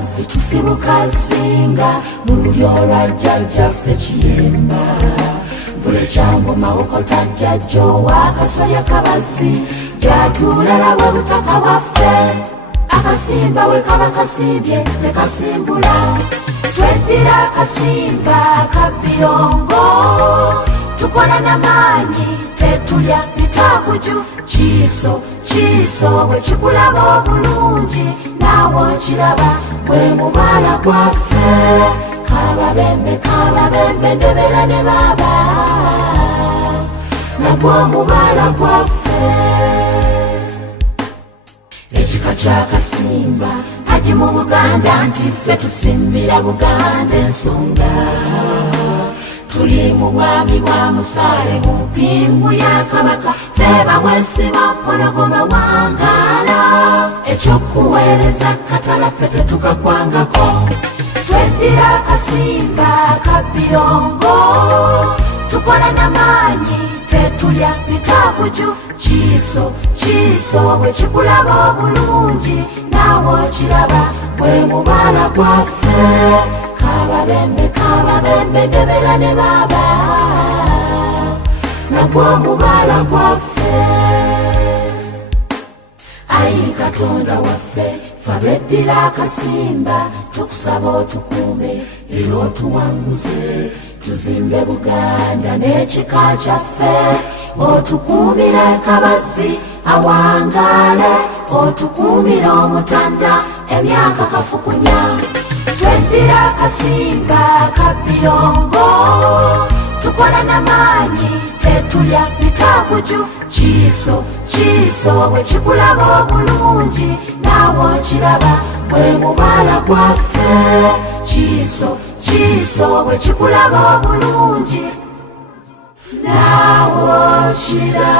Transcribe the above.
kabazi tusibuka zinga mu lulyo lwa jjajjaffe Kiyemba vule kyambo mawokota jjajjo wa Kasolya Kabazi gy'atuulala bwe butaka bwaffe akasimba we kaba kasimbye tekasimbula tweddira akasimba ka Birongo tukola n'amaanyi tetulya bitaguju kiiso bwe kikulaba obulungi naawe okiraba bwe mubaala gwaffe kababembe ndebera ne baaba nagwo omubaala gwaffe ekika ky'akasimba haji mu Buganda nti ffe tusimbira Buganda ensonga tuli mu bwami bwa Musaale mu mpingu ya Kabaka ffe bawesiba mpologoma wangaala ekyokuweereza Katala ffe tetukakwangako tweddira akasimba ka Birongo tukola n'amaanyi tetulya bitaguju kiiso bwe kikulaba obulungi naawe okiraba bwe mubaala gwaffe kababembe ndebera ne baaba nagwo omubaala gwaffe ayi Katonda waffe fabeddira akasimba tukusaba otukuume era otuwanguze tuzimbe Buganda n'ekika kyaffe otukuumire Kabazi awangaale otukuumire Omutanda emyaka kafukunya tweddira akasimba ka Birongo tukola n'amaanyi tetulya bitaguju kiiso bwe kikulaba obulungi naawe okiraba bwe mubaala gwaffe kiiso bwe kikulaba obulungi naawe okiraba